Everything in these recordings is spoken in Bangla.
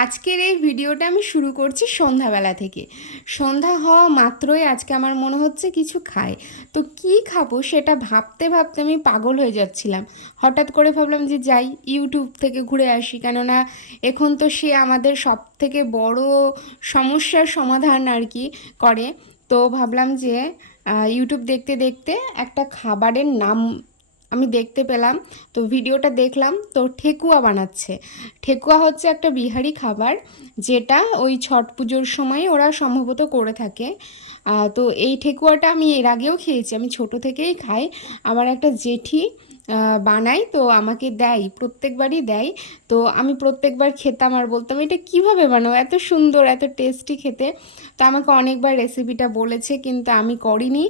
আজকের এই ভিডিওটা আমি শুরু করছি সন্ধ্যাবেলা থেকে। সন্ধ্যা হওয়া মাত্রই আজকে আমার মনে হচ্ছে কিছু খাই। তো কি খাব সেটা ভাবতে ভাবতে আমি পাগল হয়ে যাচ্ছিলাম। হঠাৎ করে ভাবলাম যে যাই ইউটিউব থেকে ঘুরে আসি। কেননা এখন তো সে আমাদের সব থেকে বড় সমস্যার সমাধান আর কি করে। তো ভাবলাম যে ইউটিউব দেখতে দেখতে একটা খাবারের নাম আমি দেখতে পেলাম, তো ভিডিওটা দেখলাম, তো ঠেকুয়া বানাচ্ছে। ঠেকুয়া হচ্ছে একটা বিহারি খাবার যেটা ওই ছট পুজোর সময় ওরা সম্ভবত করে থাকে। তো এই ঠেকুয়াটা আমি এর আগেও খেয়েছি, আমি ছোট থেকেই খাই। আমার একটা জেঠি বানায় তো আমাকে দেয়, প্রত্যেকবারই দেয়। তো আমি প্রত্যেকবার খেতাম আর বলতাম, এটা কীভাবে বানাবো? এত সুন্দর, এত টেস্টি খেতে। তো আমাকে অনেকবার রেসিপিটা বলেছে, কিন্তু আমি করিনি।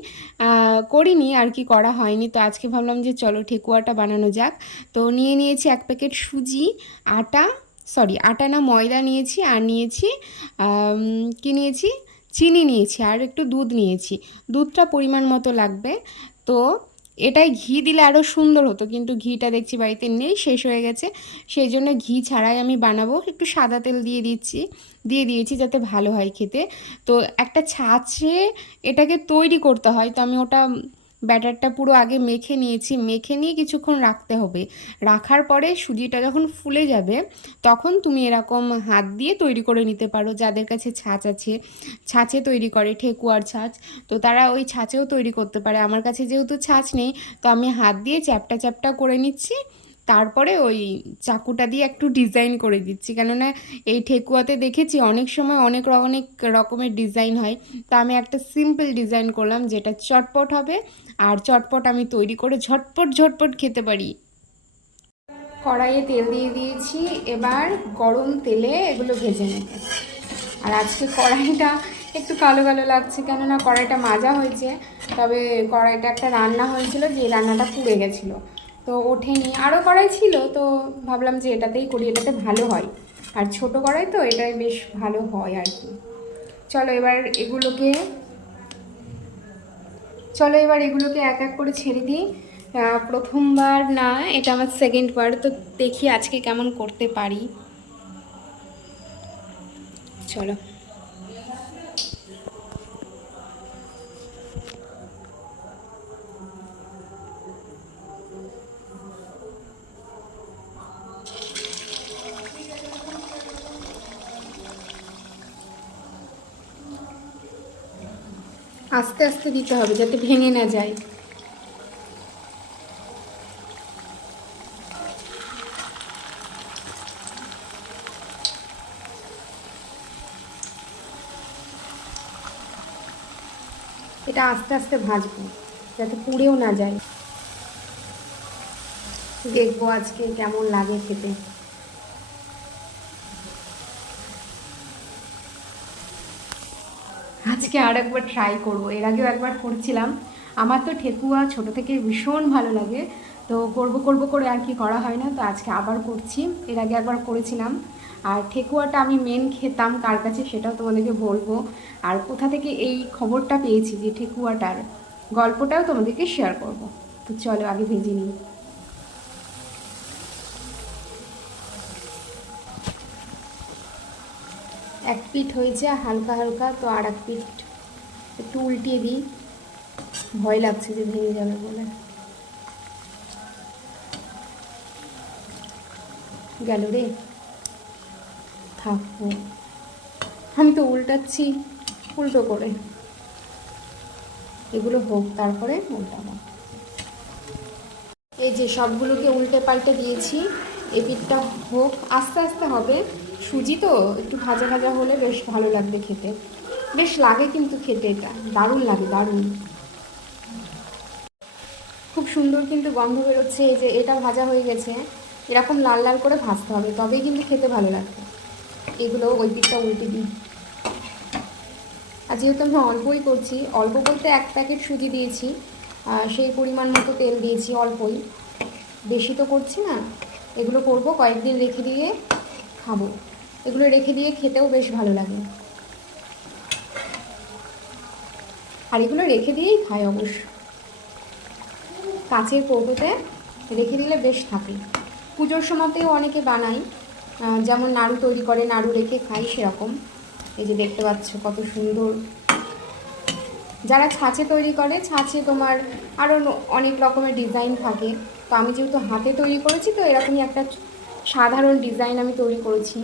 করিনি, আর কি করা হয়নি। তো আজকে ভাবলাম যে, চলো ঠেকুয়াটা বানানো যাক। তো নিয়ে নিয়েছি এক প্যাকেট সুজি, আটা, সরি, আটা না, ময়দা নিয়েছি, আর নিয়েছি কি নিয়েছি? চিনি নিয়েছি, আর একটু দুধ নিয়েছি। দুধটা পরিমাণ মতো লাগবে। তো এটাই ঘি দিলে আরও সুন্দর হতো, কিন্তু ঘিটা দেখছি বাড়িতে নেই, শেষ হয়ে গেছে। সেই জন্য ঘি ছাড়াই আমি বানাবো, একটু সাদা তেল দিয়ে দিচ্ছি, দিয়ে দিয়েছি যাতে ভালো হয় খেতে। তো একটা ছাঁচে এটাকে তৈরি করতে হয়, তো আমি ওটা ব্যাটারটা পুরো আগে মেখে নিয়েছি। মেখে নিয়ে কিছুক্ষণ রাখতে হবে। রাখার পরে সুজিটা যখন ফুলে যাবে, তখন তুমি এরকম হাত দিয়ে তৈরি করে নিতে পারো, যাদের কাছে ছাঁচ আছে। ছাঁচে তৈরি করে, ঠেকুয়ার ছাঁচ। তো তারা ওই ছাঁচেও তৈরি করতে পারে। আমার কাছে যেহেতু ছাঁচ নেই, তো আমি হাত দিয়ে চ্যাপটা চ্যাপটা করে নিচ্ছি। তারপরে ওই চাকুটা দিয়ে একটু ডিজাইন করে দিচ্ছি। কেননা এই ঠেকুয়াতে দেখেছি অনেক সময় অনেক অনেক রকমের ডিজাইন হয়। তা আমি একটা সিম্পল ডিজাইন করলাম যেটা চটপট হবে আর চটপট আমি তৈরি করে ঝটপট ঝটপট খেতে পারি। কড়াইয়ে তেল দিয়ে দিয়েছি, এবার গরম তেলে এগুলো ভেজে নেবে। আর আজকে কড়াইটা একটু কালো কালো লাগছে কেননা কড়াইটা মাজা হয়েছে। তবে কড়াইটা একটা রান্না হয়েছিল যে রান্নাটা পুড়ে গেছিল। তো ওঠেনি। আরও কড়াই ছিল, তো ভাবলাম যে এটাতেই করি, এটাতে ভালো হয়। আর ছোট কড়াই তো, এটাই বেশ ভালো হয় আর কি। চলো এবার এগুলোকে, চলো এবার এগুলোকে এক এক করে ছেড়ে দিই। প্রথমবার না, এটা আমার সেকেন্ড বার, তো দেখি আজকে কেমন করতে পারি। চলো। আস্তে আস্তে দিতে হবে যাতে ভেঙে না যায়। এটা আস্তে আস্তে ভাজবো, যাতে পুড়েও না যায়। দেখব আজকে কেমন লাগে খেতে। আজকে আর একবার ট্রাই করব। এর আগেও একবার করছিলাম। আমার তো ঠেকুয়া ছোট থেকে ভীষণ ভালো লাগে। তো করব করব করে আর কি করা হয় না, তো আজকে আবার করছি। এর আগে একবার করেছিলাম। আর ঠেকুয়াটা আমি মেন খেতাম, কার কাছে সেটাও তোমাদেরকে বলব। আর কোথা থেকে এই খবরটা পেয়েছি যে ঠেকুয়াটার, গল্পটাও তোমাদেরকে শেয়ার করব। তো চলো আগে ভেজে নিই। এক পিঠ হয়েছে হালকা হালকা, তো আর এক পিঠ একটু উল্টিয়ে দিই। ভয় লাগছে যে ভেঙে যাবে বলে। গেল রে। থাকব আমি তো উল্টাচ্ছি, উল্টো করে। এগুলো হোক, তারপরে উল্টাবো। এই যে সবগুলোকে উল্টে পাল্টে দিয়েছি। এপিটটা হোক, আস্তে আস্তে হবে। সুজি তো একটু ভাজা ভাজা হলে বেশ ভালো লাগবে খেতে। বেশ লাগে কিন্তু খেতে এটা। দারুণ লাগে, দারুণ। খুব সুন্দর কিন্তু গন্ধ বেরোচ্ছে, এই যে এটা ভাজা হয়ে গেছে। এরকম লাল লাল করে ভাজতে হবে, তবেই কিন্তু খেতে ভালো লাগবে। এগুলো ওই পিঠটা উল্টে দিই। আর যেহেতু আমি অল্পই করছি, অল্প বলতে এক প্যাকেট সুজি দিয়েছি সেই পরিমাণ মতো তেল দিয়েছি অল্পই। বেশি তো করছি না। এগুলো করব, কয়েকদিন রেখে দিয়ে খাব। এগুলো রেখে দিয়ে খেতেও বেশ ভালো লাগে। আর এগুলো রেখে দিয়েই খাই অবশ্য। কাচের কৌটোতে রেখে দিলে বেশ থাকে। পুজোর সময়তেও অনেকে বানাই যেমন নাড়ু তৈরি করে, নাড়ু রেখে খাই সেরকম। এই যে দেখতে পাচ্ছ কত সুন্দর। যারা ছাঁচে তৈরি করে, ছাঁচে তোমার আরও অনেক রকমের ডিজাইন থাকে। তো আমি যেহেতু হাতে তৈরি করেছি, তো এরকমই একটা সাধারণ ডিজাইন আমি তৈরি করেছি।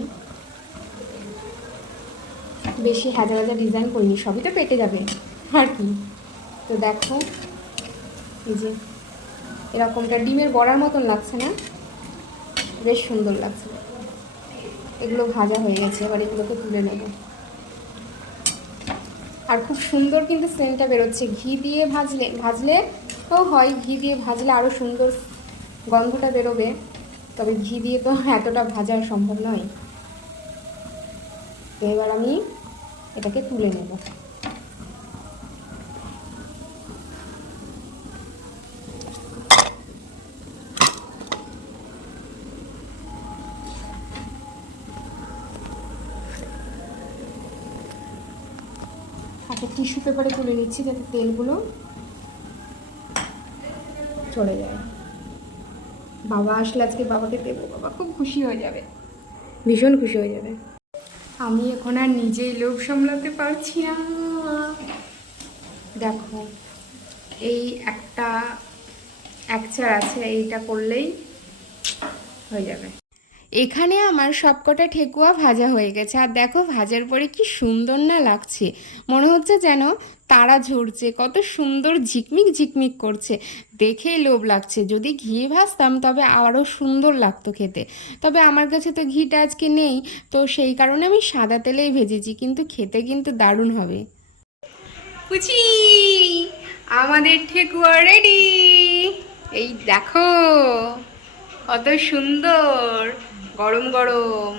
বেশি হাজার হাজার ডিজাইন করিনি, সবই তো পেটে যাবে, আর কি। তো দেখো, এই যে এরকমটা ডিমের বড়ার মতন লাগছে না? বেশ সুন্দর লাগছে। এগুলো ভাজা হয়ে গেছে, এবার এগুলোকে তুলে নেব। আর খুব সুন্দর কিন্তু সেন্টটা বেরোচ্ছে। ঘি দিয়ে ভাজলে ভাজলে তো হয়, ঘি দিয়ে ভাজলে আরও সুন্দর গন্ধটা বেরোবে, তবে ঘি দিয়ে তো এতটা ভাজা সম্ভব নয়। তো এবার আমি এটাকে তুলে নেব। একটা টিস্যু পেপারে তুলে নিচ্ছি যাতে তেলগুলো চলে যায়। বাবা আসলে আজকে বাবাকে দেবো। বাবা খুব খুশি হয়ে যাবে। ভীষণ খুশি হয়ে যাবে। আমি এখন আর নিজেই লোভ সামলাতে পারছি না। দেখো এই একটা একচার আছে এইটা করলেই হয়ে যাবে। এখানে আমার সবকটা ঠেকুয়া ভাজা হয়ে গেছে। আর দেখো ভাজার পরে কি সুন্দর না লাগছে। মনে হচ্ছে যেন তারা ঝরছে, কত সুন্দর ঝিকমিক ঝিকমিক করছে। দেখেই লোভ লাগছে। যদি ঘি ভাজতাম তবে আরও সুন্দর লাগতো খেতে। তবে আমার কাছে তো ঘিটা আজকে নেই, তো সেই কারণে আমি সাদা তেলেই ভেজেছি, কিন্তু খেতে কিন্তু দারুণ হবে। পুচি, আমাদের ঠেকুয়া রেডি এই দেখো, কত সুন্দর। গরম গরম।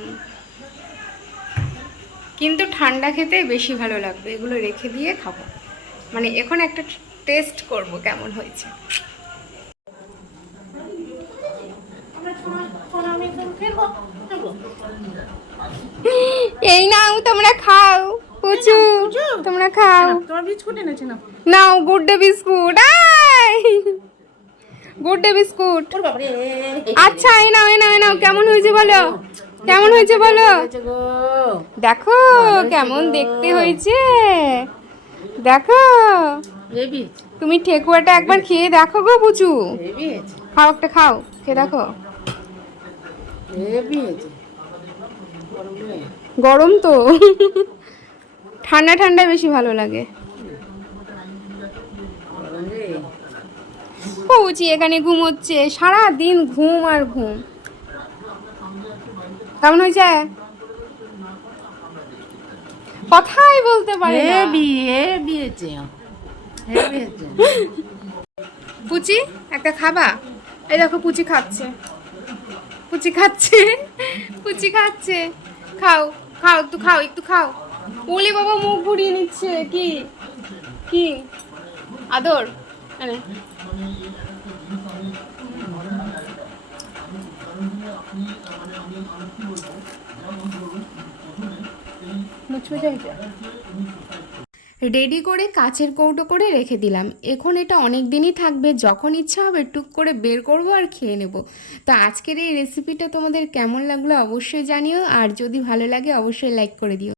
কিন্তু ঠান্ডা খেতে বেশি ভালো লাগবে এগুলো রেখে দিয়ে খাব। মানে এখন একটা টেস্ট করব কেমন হয়েছে। এই নাও তোমরা খাও পুচু তোমরা খাও। তোমার বিস্কুট এনেছে না নাও good day biscuit good day biscuit. আচ্ছা এই নাও এই নাও এই নাও কেমন হয়েছে বলো? কেমন হয়েছে বলো? দেখো কেমন দেখতে হয়েছে। দেখো তুমি ঠেকুয়াটা একবার খেয়ে দেখো গো বুচু খাও একটা খাও খেয়ে দেখো। গরম তো। ঠান্ডা ঠান্ডা বেশি ভালো লাগে। পৌঁছি এখানে ঘুমোচ্ছে সারা দিন ঘুম আর ঘুম। কেমন হয়েছে? কথাই বলতে পারে পুচি একটা খাবা? এই দেখো পুচি খাচ্ছে। পুচি খাচ্ছে পুচি খাচ্ছে। খাও খাও একটু খাও একটু খাও। ওলে বাবা মুখ ঘুরিয়ে নিচ্ছে। কি? কি? আদর। রেডি করে কাচের কৌটো করে রেখে দিলাম। এখন এটা অনেক দিনই থাকবে। যখন ইচ্ছা হবে টুক করে বের করব আর খেয়ে নেব। তো আজকের এই রেসিপিটা তোমাদের কেমন লাগল অবশ্যই জানিও। আর যদি ভালো লাগে অবশ্যই লাইক করে দিও।